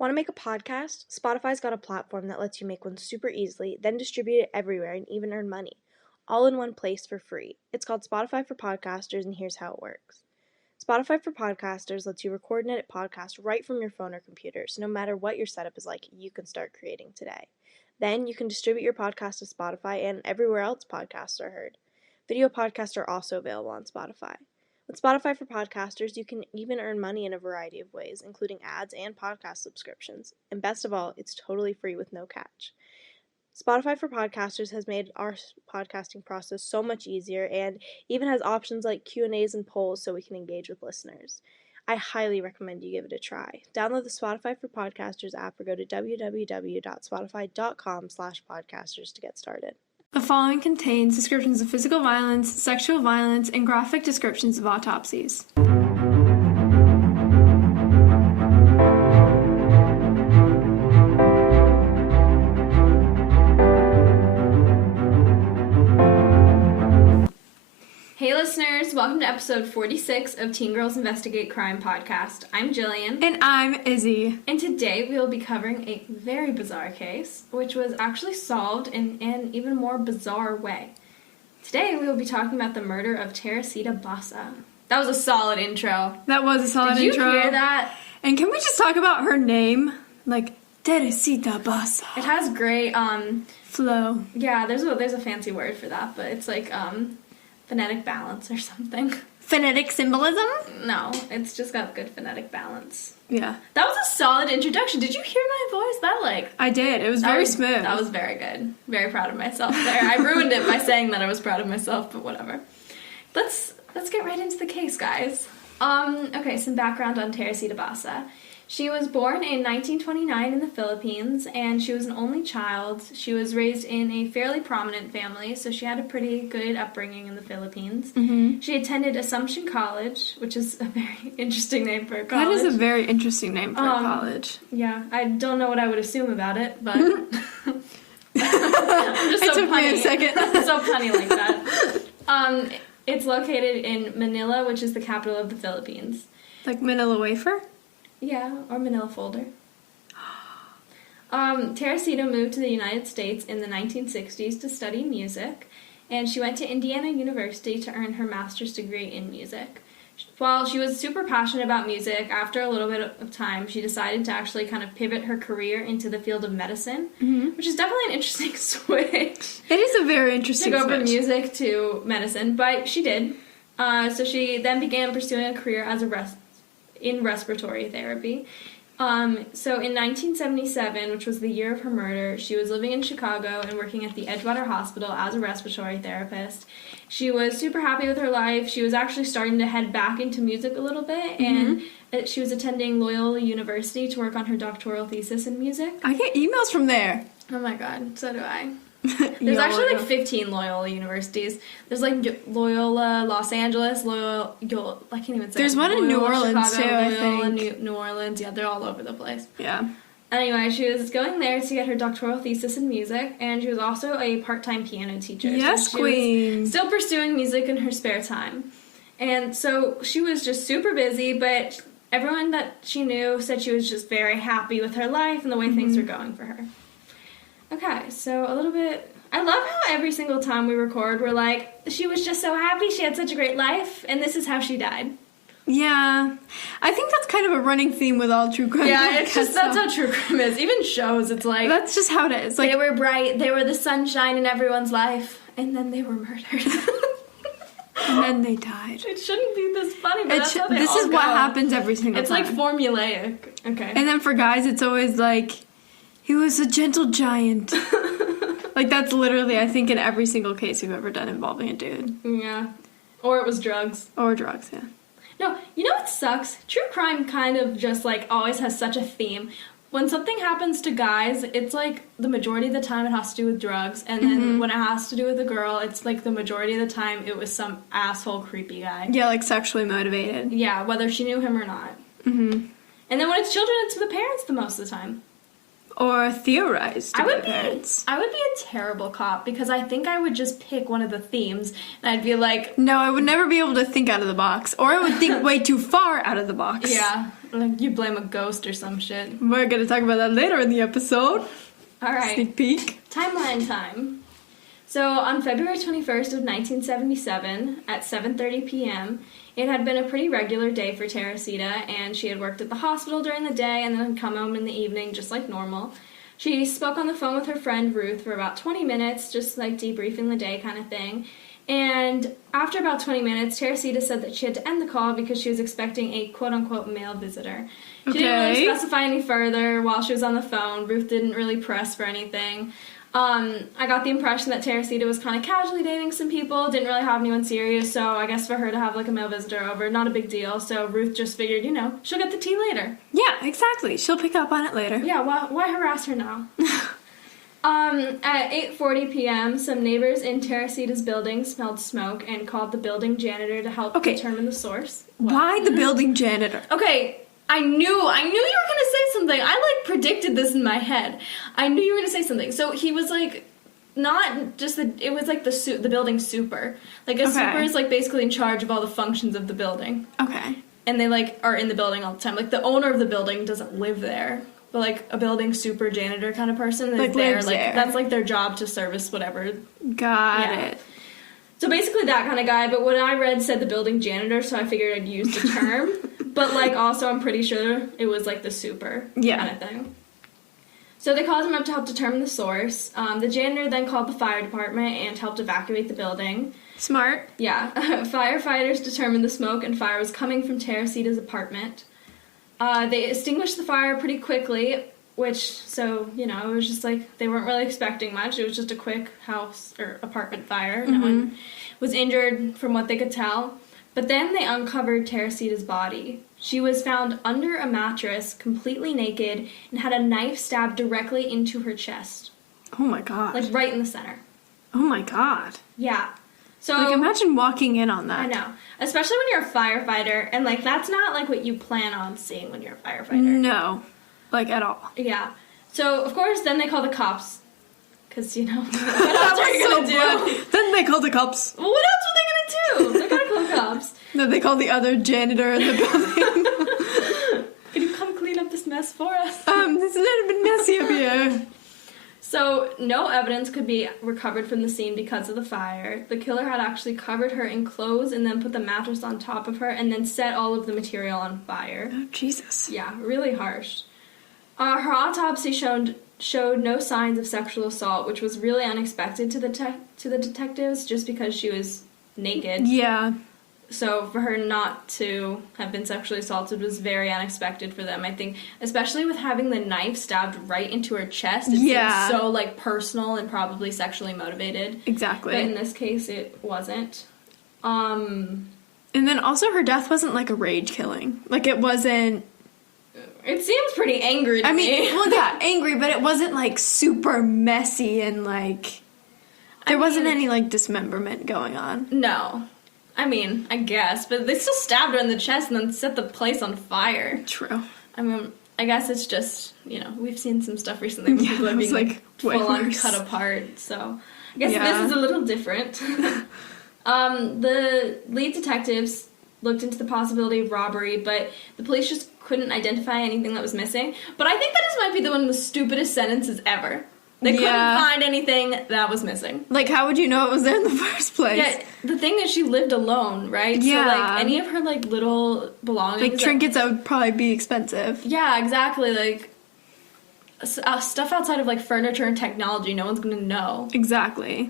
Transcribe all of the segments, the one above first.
Want to make a podcast? Spotify's got a platform that lets you make one super easily, then distribute it everywhere and even earn money, all in one place for free. It's called Spotify for Podcasters, and here's how it works. Spotify for Podcasters lets you record and edit podcasts right from your phone or computer, so no matter what your setup is like, you can start creating today. Then you can distribute your podcast to Spotify and everywhere else podcasts are heard. Video podcasts are also available on Spotify. With Spotify for Podcasters, you can even earn money in a variety of ways, including ads and podcast subscriptions. And best of all, it's totally free with no catch. Spotify for Podcasters has made our podcasting process so much easier and even has options like Q&As and polls so we can engage with listeners. I highly recommend you give it a try. Download the Spotify for Podcasters app or go to www.spotify.com/podcasters to get started. The following contains descriptions of physical violence, sexual violence, and graphic descriptions of autopsies. Hey listeners, welcome to episode 46 of Teen Girls Investigate Crime podcast. I'm Jillian. And I'm Izzy. And today we will be covering a very bizarre case, which was actually solved in an even more bizarre way. Today we will be talking about the murder of Teresita Basa. That was a solid intro. That was a solid intro. Did you hear that? And can we just talk about her name? Like, Teresita Basa. It has great, flow. Yeah, there's a fancy word for that, but it's like, phonetic balance or something. Phonetic symbolism? No, it's just got good phonetic balance. Yeah. That was a solid introduction. Did you hear my voice? I did. It was very smooth. That was very good. Very proud of myself there. I ruined it by saying that I was proud of myself, but whatever. Let's get right into the case, guys. Okay, some background on Teresita Basa. She was born in 1929 in the Philippines, and she was an only child. She was raised in a fairly prominent family, so she had a pretty good upbringing in the Philippines. Mm-hmm. She attended Assumption College, which is a very interesting name for a college. That is a very interesting name for a college. Yeah, I don't know what I would assume about it, but... I'm just it took me a second. I'm so punny like that. It's located in Manila, which is the capital of the Philippines. Like Manila wafer? Yeah, or Manila folder. Teresita moved to the United States in the 1960s to study music, and she went to Indiana University to earn her master's degree in music. While she was super passionate about music, after a little bit of time, she decided to actually kind of pivot her career into the field of medicine, which is definitely an interesting switch. It is a very interesting switch. To go from music to medicine, but she did. So she then began pursuing a career as in respiratory therapy. So in 1977, which was the year of her murder, she was living in Chicago and working at the Edgewater Hospital as a respiratory therapist. She was super happy with her life. She was actually starting to head back into music a little bit, and she was attending Loyola University to work on her doctoral thesis in music. I get emails from there. Oh my god, so do I. There's actually like 15 Loyola universities. There's like Loyola Los Angeles, Loyola, I can't even say. There's one in New Orleans too, I think. Loyola New Orleans, yeah, they're all over the place. Yeah. Anyway, she was going there to get her doctoral thesis in music, and she was also a part-time piano teacher. Yes, so queen. Was still pursuing music in her spare time. And so she was just super busy, but everyone that she knew said she was just very happy with her life and the way things were going for her. Okay, so a little bit... I love how every single time we record, we're like, she was just so happy, she had such a great life, and this is how she died. Yeah. I think that's kind of a running theme with all true crime. Yeah, it's just, that's how true crime is. Even shows, it's like... That's just how it is. Like, they were bright, they were the sunshine in everyone's life, and then they were murdered. And then they died. It shouldn't be this funny, but that's how they this all is go. what happens every single it's time. It's like formulaic. Okay. And then for guys, it's always like... He was a gentle giant. Like, that's literally, I think, in every single case you've ever done involving a dude. Yeah. Or it was drugs. Or drugs, yeah. No, you know what sucks? True crime kind of just, like, always has such a theme. When something happens to guys, it's, like, the majority of the time it has to do with drugs. And then when it has to do with a girl, it's, like, the majority of the time it was some asshole creepy guy. Yeah, like, sexually motivated. Yeah, whether she knew him or not. Mm-hmm. And then when it's children, it's the parents the most of the time. or theorize to be parents. I would be a terrible cop because I think I would just pick one of the themes and I'd be like... No, I would never be able to think out of the box. Or I would think way too far out of the box. Yeah, like you blame a ghost or some shit. We're going to talk about that later in the episode. All right. Sneak peek. Timeline time. So on February 21st of 1977 at 7:30 p.m., it had been a pretty regular day for Teresita, and she had worked at the hospital during the day and then had come home in the evening just like normal. She spoke on the phone with her friend Ruth for about 20 minutes, just like debriefing the day kind of thing. And after about 20 minutes, Teresita said that she had to end the call because she was expecting a quote-unquote male visitor. She didn't really specify any further while she was on the phone. Ruth didn't really press for anything. I got the impression that Teresita was kind of casually dating some people, didn't really have anyone serious, so I guess for her to have, like, a male visitor over, not a big deal, so Ruth just figured, you know, she'll get the tea later. Yeah, exactly. She'll pick up on it later. Yeah, why harass her now? At 8:40 p.m., some neighbors in Teresita's building smelled smoke and called the building janitor to help determine the source. What? Why the building janitor? Okay, I knew you were gonna say something. I, like, predicted this in my head. I knew you were gonna say something. So he was, like, not just it was, like, the building super. Like, a super is, like, basically in charge of all the functions of the building. Okay. And they, like, are in the building all the time. Like, the owner of the building doesn't live there. But, like, a building super janitor kind of person is there. Like, that's, like, their job to service whatever. Got it. So basically that kind of guy, but what I read said the building janitor, so I figured I'd use the term. But, like, also I'm pretty sure it was, like, the super kind of thing. So they called him up to help determine the source. The janitor then called the fire department and helped evacuate the building. Smart. Yeah. Firefighters determined the smoke and fire was coming from Teresita's apartment. They extinguished the fire pretty quickly, so, you know, it was just like, they weren't really expecting much. It was just a quick house or apartment fire. No one was injured from what they could tell. But then they uncovered Teresita's body. She was found under a mattress, completely naked, and had a knife stabbed directly into her chest. Oh my god. Like, right in the center. Oh my god. Yeah. So, like, imagine walking in on that. I know. Especially when you're a firefighter, and, like, that's not, like, what you plan on seeing when you're a firefighter. No. Like, at all. Yeah. So, of course, then they call the cops. Because, you know, what else are you going to do? Then they call the cops. Well, what else were they going to do? They got to call the cops. No, they call the other janitor in the building. Can you come clean up this mess for us? It's a little bit messy up here. So, no evidence could be recovered from the scene because of the fire. The killer had actually covered her in clothes and then put the mattress on top of her and then set all of the material on fire. Oh, Jesus. Yeah, really harsh. Her autopsy showed no signs of sexual assault, which was really unexpected to the detectives just because she was naked. Yeah. So for her not to have been sexually assaulted was very unexpected for them, I think. Especially with having the knife stabbed right into her chest. It seems so, like, personal and probably sexually motivated. Exactly. But in this case, it wasn't. And then also her death wasn't, like, a rage killing. Like, it wasn't... It seems pretty angry to me. Well, yeah, angry, but it wasn't, like, super messy and, like... There wasn't any, like, dismemberment going on. No. I mean, I guess, but they still stabbed her in the chest and then set the place on fire. True. I mean, I guess it's just, you know, we've seen some stuff recently where people are being, like full-on cut apart, so I guess this is a little different. The lead detectives looked into the possibility of robbery, but the police just couldn't identify anything that was missing. But I think that this might be one of the stupidest sentences ever. They couldn't find anything that was missing. Like, how would you know it was there in the first place? Yeah, the thing is she lived alone, right? Yeah. So, like, any of her, like, little belongings... Like, trinkets that would probably be expensive. Yeah, exactly. Like, stuff outside of, like, furniture and technology, no one's gonna know. Exactly.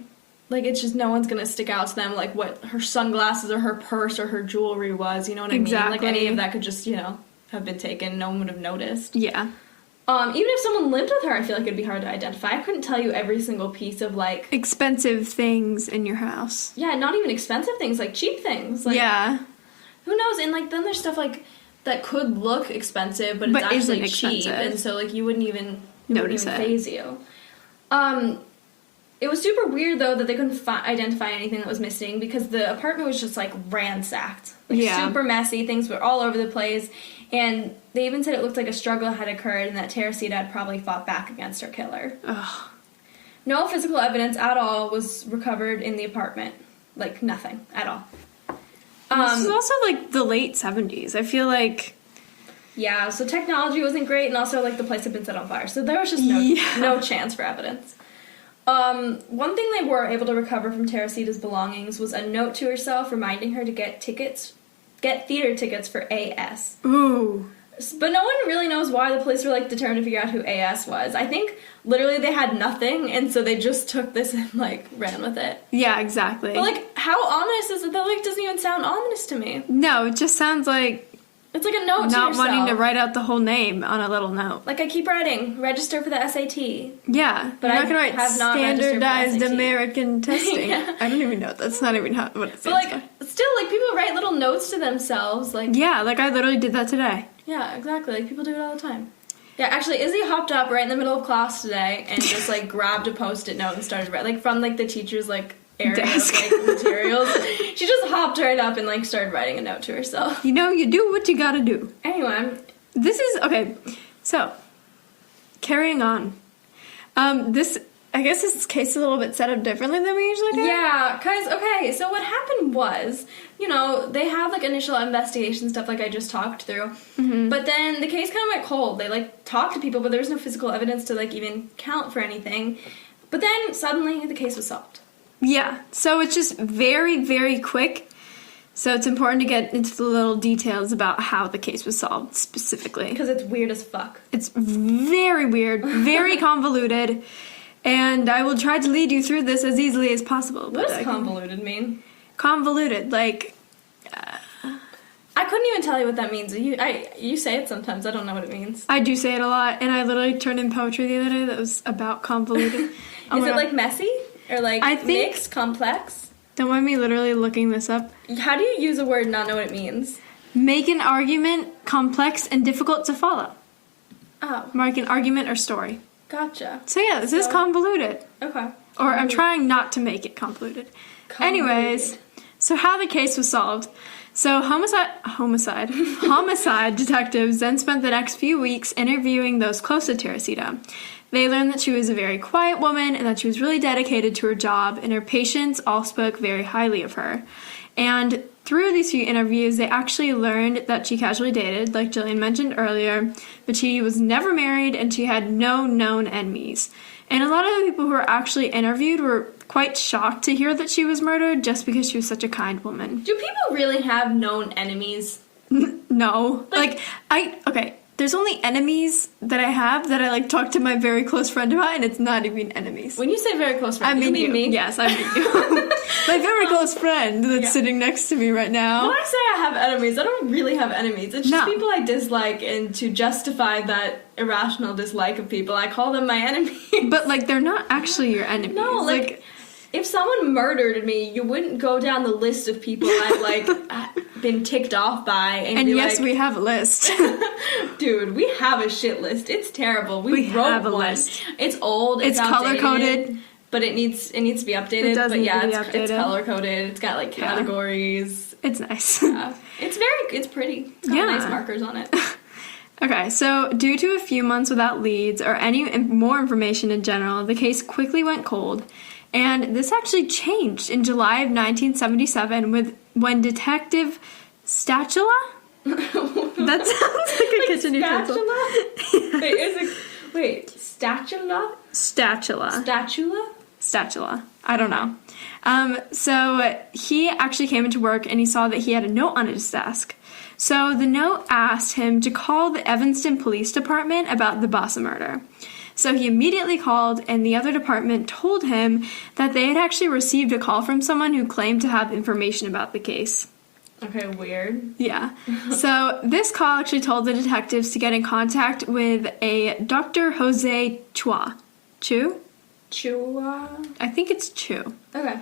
Like, it's just no one's gonna stick out to them, like, what her sunglasses or her purse or her jewelry was, you know what I mean? Like, any of that could just, you know, have been taken. No one would have noticed. Yeah. Even if someone lived with her, I feel like it'd be hard to identify. I couldn't tell you every single piece of, like... expensive things in your house. Yeah, not even expensive things, like cheap things. Like, yeah. Who knows? And, like, then there's stuff, like, that could look expensive, but it's actually cheap. And so, like, you wouldn't even... notice it. Phase you. It was super weird, though, that they couldn't identify anything that was missing because the apartment was just, like, ransacked. Like, super messy. Things were all over the place. And they even said it looked like a struggle had occurred and that Teresita had probably fought back against her killer. Ugh. No physical evidence at all was recovered in the apartment. Like, nothing at all. This is also, like, the late 70s. I feel like... Yeah, so technology wasn't great, and also, like, the place had been set on fire. So there was just no chance for evidence. One thing they were able to recover from Teresita's belongings was a note to herself reminding her to get theater tickets for A.S. Ooh. But no one really knows why the police were, like, determined to figure out who A.S. was. I think, literally, they had nothing, and so they just took this and, like, ran with it. Yeah, exactly. But, like, how ominous is it? That, like, doesn't even sound ominous to me. No, it just sounds like... It's like a note to not yourself. wanting to write out the whole name on a little note. Like, I keep writing, register for the SAT. Yeah, but you're not going to write standardized American testing. Yeah. I don't even know. That's not even what it stands for. But, like, still, like, people write little notes to themselves. Like, yeah, like, I literally did that today. Yeah, exactly. Like, people do it all the time. Yeah, actually, Izzy hopped up right in the middle of class today and just, like, grabbed a Post-it note and started writing, like, from, like, the teacher's, like, area desk. of, like, materials. She just hopped right up and, like, started writing a note to herself. You know, you do what you gotta do. Anyway. This is, okay, so, carrying on. I guess this case is a little bit set up differently than we usually do. Yeah, because, okay, so what happened was, you know, they have, like, initial investigation stuff like I just talked through, but then the case kind of went cold. They, like, talked to people, but there was no physical evidence to, like, even count for anything. But then, suddenly, the case was solved. Yeah, so it's just very, very quick. So it's important to get into the little details about how the case was solved specifically. Because it's weird as fuck. It's very weird, very convoluted. And I will try to lead you through this as easily as possible. What does convoluted mean? Convoluted, like... I couldn't even tell you what that means. You say it sometimes. I don't know what it means. I do say it a lot, and I literally turned in poetry the other day that was about convoluted. Is it, like, messy? Or, like, I think, mixed, complex? Don't mind me literally looking this up. How do you use a word and not know what it means? Make an argument complex and difficult to follow. Oh. Mark an argument or story. Gotcha. So yeah, this is convoluted. Okay. Or I'm trying not to make it convoluted. Anyways, so how the case was solved. So homicide detectives then spent the next few weeks interviewing those close to Teresita. They learned that she was a very quiet woman and that she was really dedicated to her job, and her patients all spoke very highly of her. And through these few interviews, they actually learned that she casually dated, like Jillian mentioned earlier, but she was never married and she had no known enemies. And a lot of the people who were actually interviewed were quite shocked to hear that she was murdered just because she was such a kind woman. Do people really have known enemies? No. Okay, there's only enemies that I have that I, like, talk to my very close friend about, and it's not even enemies. When you say very close friend, I mean you mean me? Yes, I mean you. My very close friend that's sitting next to me right now. When I say I have enemies, I don't really have enemies. It's just people I dislike, and to justify that irrational dislike of people, I call them my enemies. But, like, they're not actually your enemies. No, like if someone murdered me, you wouldn't go down the list of people I've, like, been ticked off by and be yes, like, we have a list. Dude, we have a shit list. It's terrible. We wrote have a one. List. It's old. It's color coded, but it needs to be updated. It does but need yeah, to be it's updated. color coded. It's got, like, categories. It's nice. Yeah. It's pretty. It's got nice markers on it. Okay, so due to a few months without leads or any more information in general, the case quickly went cold. And this actually changed in July of 1977 when Detective Statula? That sounds like a kitchen utensil. Wait, Statula? Statula. I don't know. So he actually came into work and he saw that he had a note on his desk. So the note asked him to call the Evanston Police Department about the Basa murder. So he immediately called, and the other department told him that they had actually received a call from someone who claimed to have information about the case. Okay, weird. Yeah. So this call actually told the detectives to get in contact with a Dr. Jose Chua. Chua? I think it's Chu. Okay.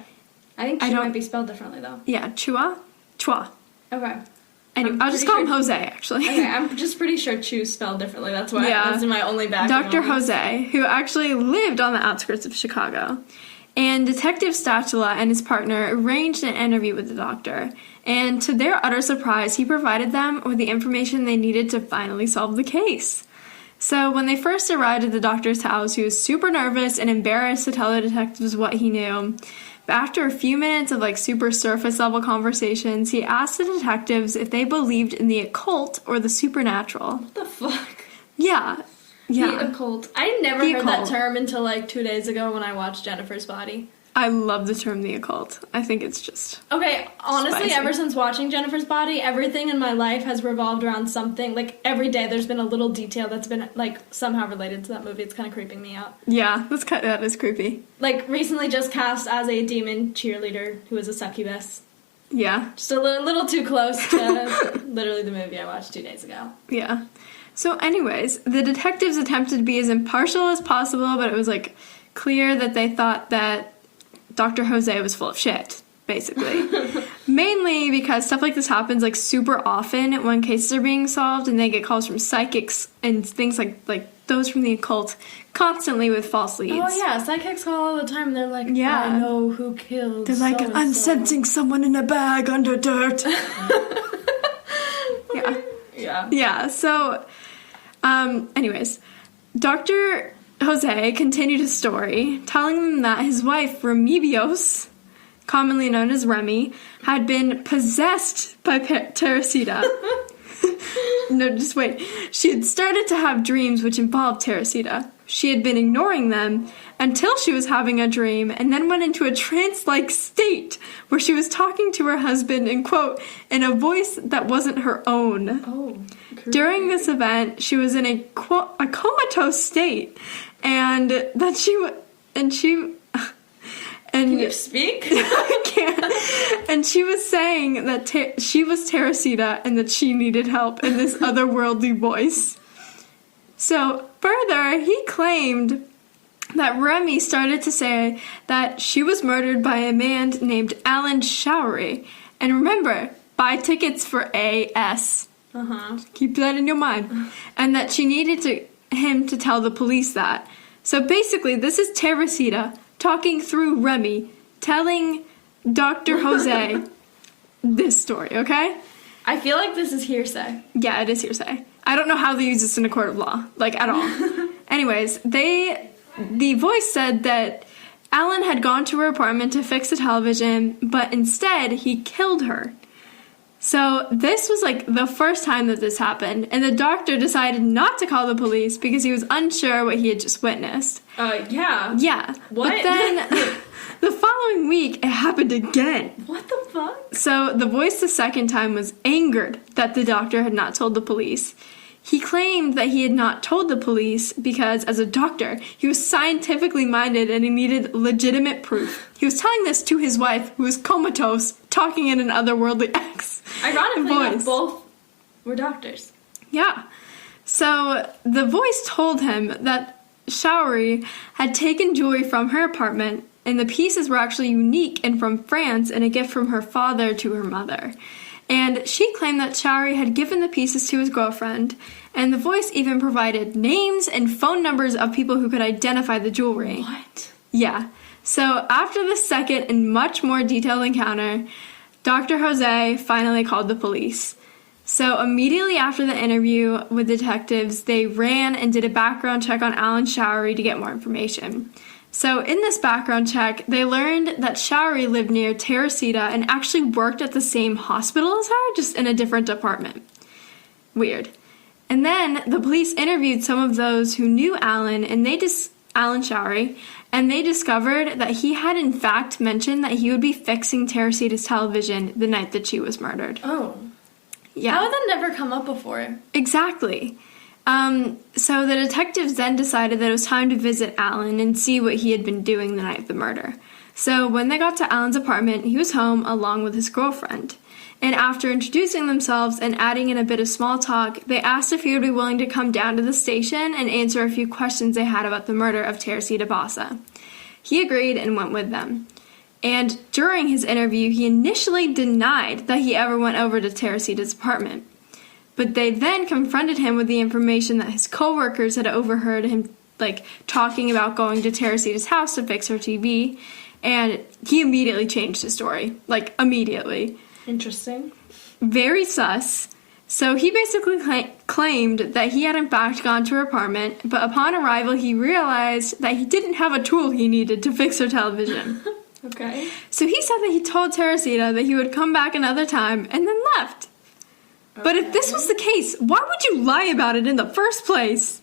I think Chu might be spelled differently, though. Yeah, Chua? Okay. Anyway, I'll just call him Jose, actually. Okay, I'm just pretty sure Chu's spelled differently. That's why that's my only background. Dr. Jose, who actually lived on the outskirts of Chicago. And Detective Statula and his partner arranged an interview with the doctor. And to their utter surprise, he provided them with the information they needed to finally solve the case. So when they first arrived at the doctor's house, he was super nervous and embarrassed to tell the detectives what he knew. But after a few minutes of super surface level conversations, he asked the detectives if they believed in the occult or the supernatural. What the fuck? Yeah. The occult. I never heard that term until 2 days ago when I watched Jennifer's Body. I love the term the occult. I think it's just okay, honestly, spicy. Ever since watching Jennifer's Body, everything in my life has revolved around something. Every day there's been a little detail that's been somehow related to that movie. It's kind of creeping me out. Yeah, that is creepy. Recently just cast as a demon cheerleader who is a succubus. Yeah. Just a little too close to literally the movie I watched 2 days ago. Yeah. So anyways, the detectives attempted to be as impartial as possible, but it was clear that they thought that Dr. Jose was full of shit, basically. Mainly because stuff like this happens super often when cases are being solved, and they get calls from psychics and things like those from the occult constantly with false leads. Oh yeah, psychics call all the time. They're like, yeah. I know who killed. They're like, so-and-so. I'm sensing someone in a bag under dirt. Yeah. Yeah. Yeah. So, anyways, Dr. Jose continued his story, telling them that his wife, Remedios, commonly known as Remy, had been possessed by Teresita. No, just wait. She had started to have dreams which involved Teresita. She had been ignoring them until she was having a dream and then went into a trance-like state where she was talking to her husband in, quote, in a voice that wasn't her own. Oh. During this event, she was in a comatose state, and that Can you speak? I can't. And she was saying that she was Teresita and that she needed help in this otherworldly voice. So, further, he claimed that Remy started to say that she was murdered by a man named Alan Showery. And remember, buy tickets for AS. Keep that in your mind. And that she needed him to tell the police that. So basically, this is Teresita talking through Remy, telling Dr. Jose this story, okay? I feel like this is hearsay. Yeah, it is hearsay. I don't know how they use this in a court of law, at all. Anyways, the voice said that Alan had gone to her apartment to fix the television, but instead he killed her. So this was the first time that this happened, and the doctor decided not to call the police because he was unsure what he had just witnessed. Yeah. Yeah. What? But then the following week, it happened again. What the fuck? So the voice the second time was angered that the doctor had not told the police. He claimed that he had not told the police because, as a doctor, he was scientifically minded and he needed legitimate proof. He was telling this to his wife, who was comatose, talking in an otherworldly Ironically, both were doctors. Yeah. So the voice told him that Showery had taken jewelry from her apartment, and the pieces were actually unique and from France and a gift from her father to her mother. And she claimed that Showery had given the pieces to his girlfriend, and the voice even provided names and phone numbers of people who could identify the jewelry. What? Yeah. So after the second and much more detailed encounter, Dr. Jose finally called the police. So immediately after the interview with detectives, they ran and did a background check on Alan Showery to get more information. So in this background check, they learned that Showery lived near Teresita and actually worked at the same hospital as her, just in a different department. Weird. And then the police interviewed some of those who knew Alan, and Alan Showery, and they discovered that he had in fact mentioned that he would be fixing Teresita's television the night that she was murdered. Oh. Yeah. How had that never come up before? Exactly. So the detectives then decided that it was time to visit Alan and see what he had been doing the night of the murder. So when they got to Alan's apartment, he was home along with his girlfriend. And after introducing themselves and adding in a bit of small talk, they asked if he would be willing to come down to the station and answer a few questions they had about the murder of Teresita Basa. He agreed and went with them. And during his interview, he initially denied that he ever went over to Teresita's apartment. But they then confronted him with the information that his coworkers had overheard him, talking about going to Teresita's house to fix her TV. and he immediately changed his story. Like, immediately. Interesting. Very sus. So he basically claimed that he had in fact gone to her apartment, but upon arrival he realized that he didn't have a tool he needed to fix her television. Okay. So he said that he told Teresita that he would come back another time and then left. Okay. But if this was the case, why would you lie about it in the first place?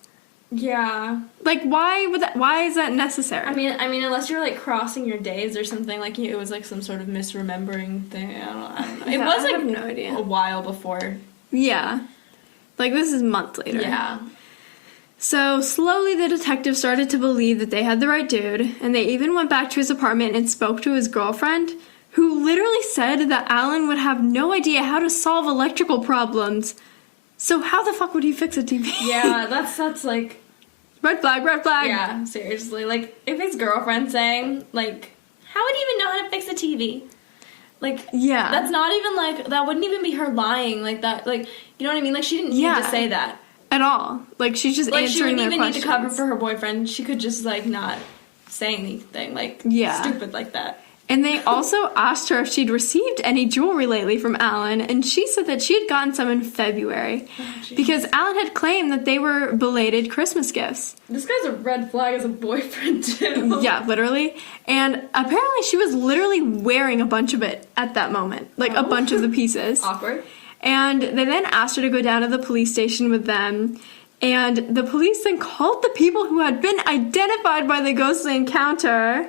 Yeah. Like, why is that necessary? I mean, unless you're, like, crossing your days or something, like, it was, like, some sort of misremembering thing. I don't know. It was, like, I have no idea. A while before. Yeah. Like, this is months later. Yeah. So, slowly the detective started to believe that they had the right dude, and they even went back to his apartment and spoke to his girlfriend, who literally said that Alan would have no idea how to solve electrical problems. So how the fuck would he fix a TV? Yeah, that's like... Red flag, red flag. Yeah, seriously. Like, if his girlfriend's saying, like, how would he even know how to fix a TV? Like, yeah. That's not even, like, that wouldn't even be her lying. Like, that, like, you know what I mean? Like, she didn't need to say that. At all. Like, she's just answering their questions. Like, she wouldn't even need to cover for her boyfriend. She could just, like, not say anything. Like, stupid like that. And they also asked her if she'd received any jewelry lately from Alan, and she said that she had gotten some in February. Because Alan had claimed that they were belated Christmas gifts. This guy's a red flag as a boyfriend, too. Yeah, literally. And apparently she was literally wearing a bunch of it at that moment. Like, a bunch of the pieces. Awkward. And they then asked her to go down to the police station with them. And the police then called the people who had been identified by the ghostly encounter.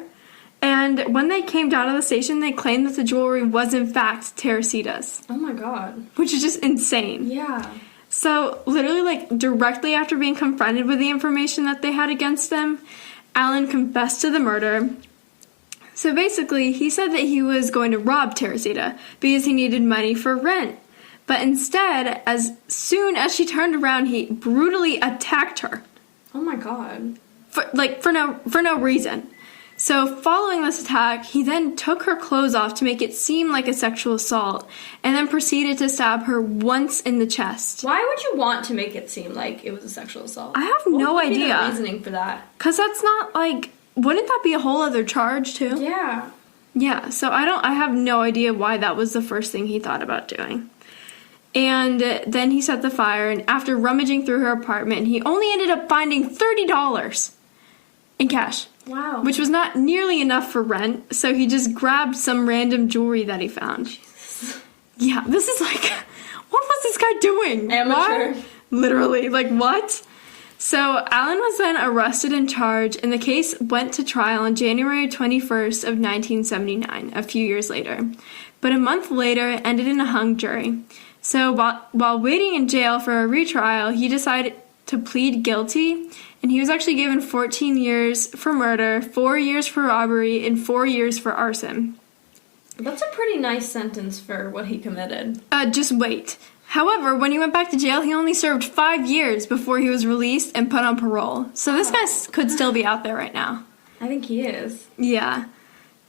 And when they came down to the station, they claimed that the jewelry was in fact Teresita's. Oh my god. Which is just insane. Yeah. So, literally, like, directly after being confronted with the information that they had against them, Alan confessed to the murder. So basically, he said that he was going to rob Teresita because he needed money for rent. But instead, as soon as she turned around, he brutally attacked her. Oh my god. For no reason. So, following this attack, he then took her clothes off to make it seem like a sexual assault, and then proceeded to stab her once in the chest. Why would you want to make it seem like it was a sexual assault? I have no idea. What would be the reasoning for that? Because that's not, like, wouldn't that be a whole other charge, too? Yeah. Yeah, so I have no idea why that was the first thing he thought about doing. And then he set the fire, and after rummaging through her apartment, he only ended up finding $30 in cash. Wow. Which was not nearly enough for rent, so he just grabbed some random jewelry that he found. Jesus. Yeah, this is like, what was this guy doing? Amateur. What? Literally, like, what? So, Alan was then arrested and charged, and the case went to trial on January 21st of 1979, a few years later. But a month later, it ended in a hung jury. So, while waiting in jail for a retrial, he decided to plead guilty, and he was actually given 14 years for murder, 4 years for robbery, and 4 years for arson. That's a pretty nice sentence for what he committed. Just wait. However, when he went back to jail, he only served 5 years before he was released and put on parole. So this guy could still be out there right now. I think he is. Yeah.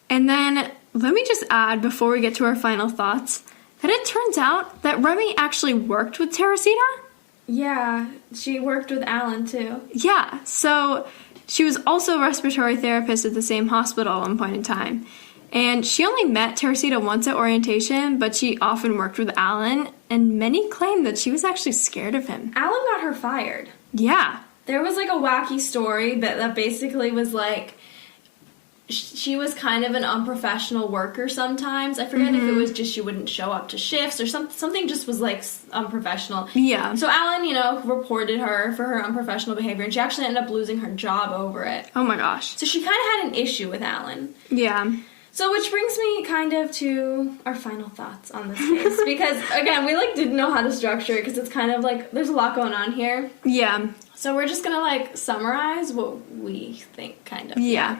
And then, let me just add, before we get to our final thoughts, that it turns out that Remy actually worked with Teresita. Yeah, she worked with Alan, too. Yeah, so she was also a respiratory therapist at the same hospital at one point in time. And she only met Teresita once at orientation, but she often worked with Alan, and many claim that she was actually scared of him. Alan got her fired. Yeah. There was, like, a wacky story that basically was, like, she was kind of an unprofessional worker sometimes. I forget if it was just she wouldn't show up to shifts or something just was, like, unprofessional. Yeah. So Alan, you know, reported her for her unprofessional behavior, and she actually ended up losing her job over it. Oh, my gosh. So she kind of had an issue with Alan. Yeah. So, which brings me kind of to our final thoughts on this case. Because, again, we, like, didn't know how to structure it because it's kind of, like, there's a lot going on here. Yeah. So we're just gonna, like, summarize what we think, kind of. Yeah.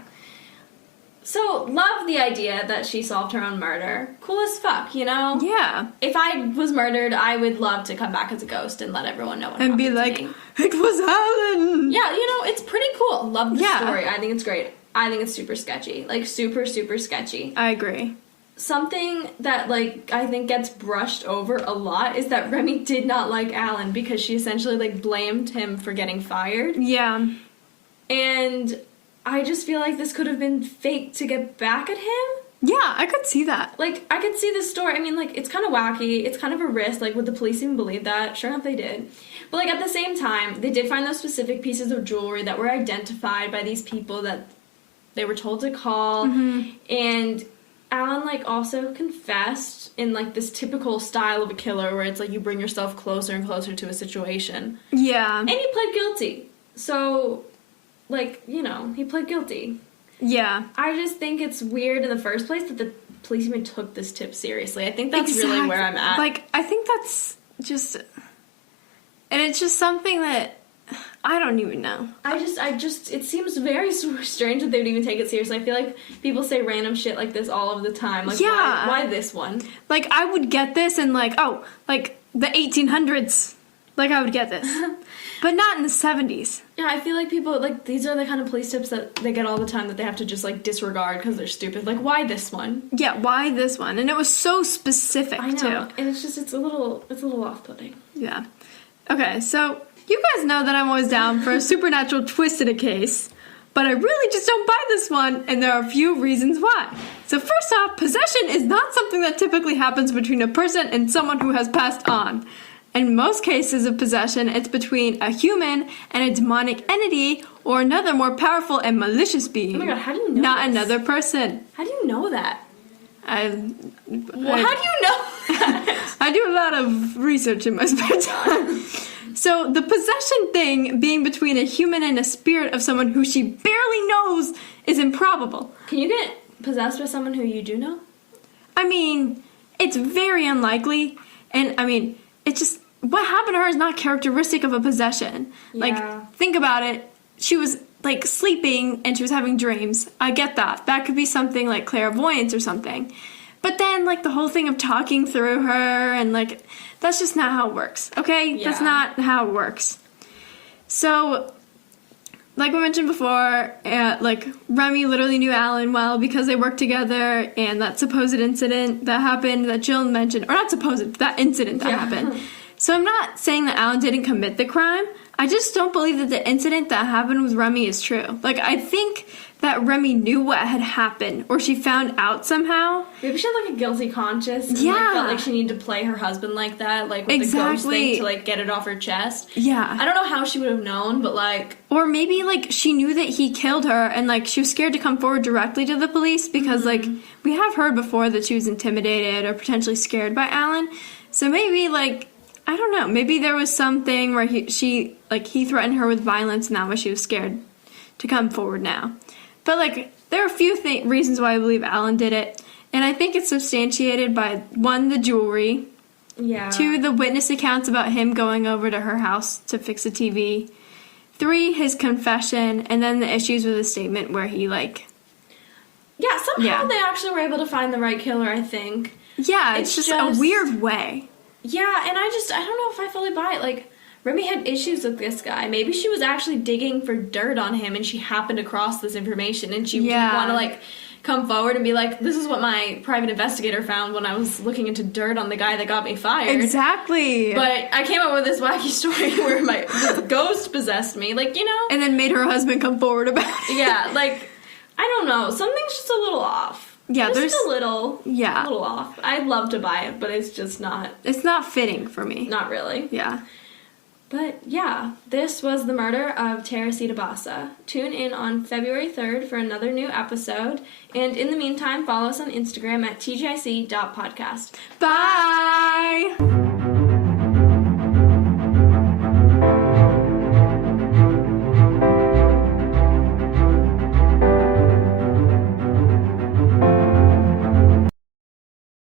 So, love the idea that she solved her own murder. Cool as fuck, you know? Yeah. If I was murdered, I would love to come back as a ghost and let everyone know what happened and be like, it was Alan! Yeah, you know, it's pretty cool. Love the story. I think it's great. I think it's super sketchy. Like, super, super sketchy. I agree. Something that, like, I think gets brushed over a lot is that Remy did not like Alan because she essentially, like, blamed him for getting fired. Yeah. And I just feel like this could have been faked to get back at him. Yeah, I could see that. Like, I could see this story. I mean, like, it's kind of wacky. It's kind of a risk. Like, would the police even believe that? Sure enough, they did. But, like, at the same time, they did find those specific pieces of jewelry that were identified by these people that they were told to call. Mm-hmm. And Alan, like, also confessed in, like, this typical style of a killer where it's, like, you bring yourself closer and closer to a situation. Yeah. And he pled guilty. So, like, you know, he pled guilty. Yeah. I just think it's weird in the first place that the police even took this tip seriously. I think that's really where I'm at. Like, I think that's just... And it's just something that... I don't even know. I just... It seems very strange that they would even take it seriously. I feel like people say random shit like this all of the time. Like, yeah. Why this one? Like, I would get this in, like, like, the 1800s. Like, I would get this. But not in the 70s. Yeah, I feel like people, like, these are the kind of police tips that they get all the time that they have to just, like, disregard because they're stupid. Like, why this one? Yeah, why this one? And it was so specific, I know. too. And it's just, it's a little off-putting. Yeah. Okay, so you guys know that I'm always down for a supernatural twist in a case, but I really just don't buy this one, and there are a few reasons why. So first off, possession is not something that typically happens between a person and someone who has passed on. In most cases of possession, it's between a human and a demonic entity or another more powerful and malicious being. Oh my god, how do you know Not this? another person. How do you know that? How do you know that? I do a lot of research in my spare time. So the possession thing being between a human and a spirit of someone who she barely knows is improbable. Can you get possessed by someone who you do know? I mean, it's very unlikely. And, I mean, it's just... What happened to her is not characteristic of a possession. Yeah. Like, think about it. She was, like, sleeping and she was having dreams. I get that. That could be something like clairvoyance or something. But then, like, the whole thing of talking through her and, like, that's just not how it works, okay? Yeah. That's not how it works. So, like we mentioned before, like, Remy literally knew Alan well because they worked together, and that supposed incident that happened that Jill mentioned, or not supposed, that incident that happened. So I'm not saying that Alan didn't commit the crime. I just don't believe that the incident that happened with Remy is true. Like, I think that Remy knew what had happened, or she found out somehow. Maybe she had, like, a guilty conscience. And, Yeah. like, felt like she needed to play her husband like that, like, with the ghost thing to, like, get it off her chest. Yeah. I don't know how she would have known, but, like... Or maybe, like, she knew that he killed her, and, like, she was scared to come forward directly to the police because, like, we have heard before that she was intimidated or potentially scared by Alan. So maybe, like... I don't know. Maybe there was something where he threatened her with violence, and that was she was scared to come forward now. But, like, there are a few reasons why I believe Alan did it, and I think it's substantiated by, 1, the jewelry, Yeah. 2, the witness accounts about him going over to her house to fix a TV, 3, his confession, and then the issues with the statement where he, like... Yeah, somehow they actually were able to find the right killer, I think. Yeah, it's just a weird way. Yeah, and I don't know if I fully buy it. Like, Remy had issues with this guy. Maybe she was actually digging for dirt on him and she happened across this information and she didn't want to, like, come forward and be like, this is what my private investigator found when I was looking into dirt on the guy that got me fired. Exactly. But I came up with this wacky story where this ghost possessed me. Like, you know. And then made her husband come forward about it. Yeah, like, I don't know. Something's just a little off. Yeah, just a little off. I'd love to buy it, but it's just not. It's not fitting for me. Not really. Yeah. But yeah, this was the murder of Teresita Basa. Tune in on February 3rd for another new episode. And in the meantime, follow us on Instagram at tgic.podcast. Bye!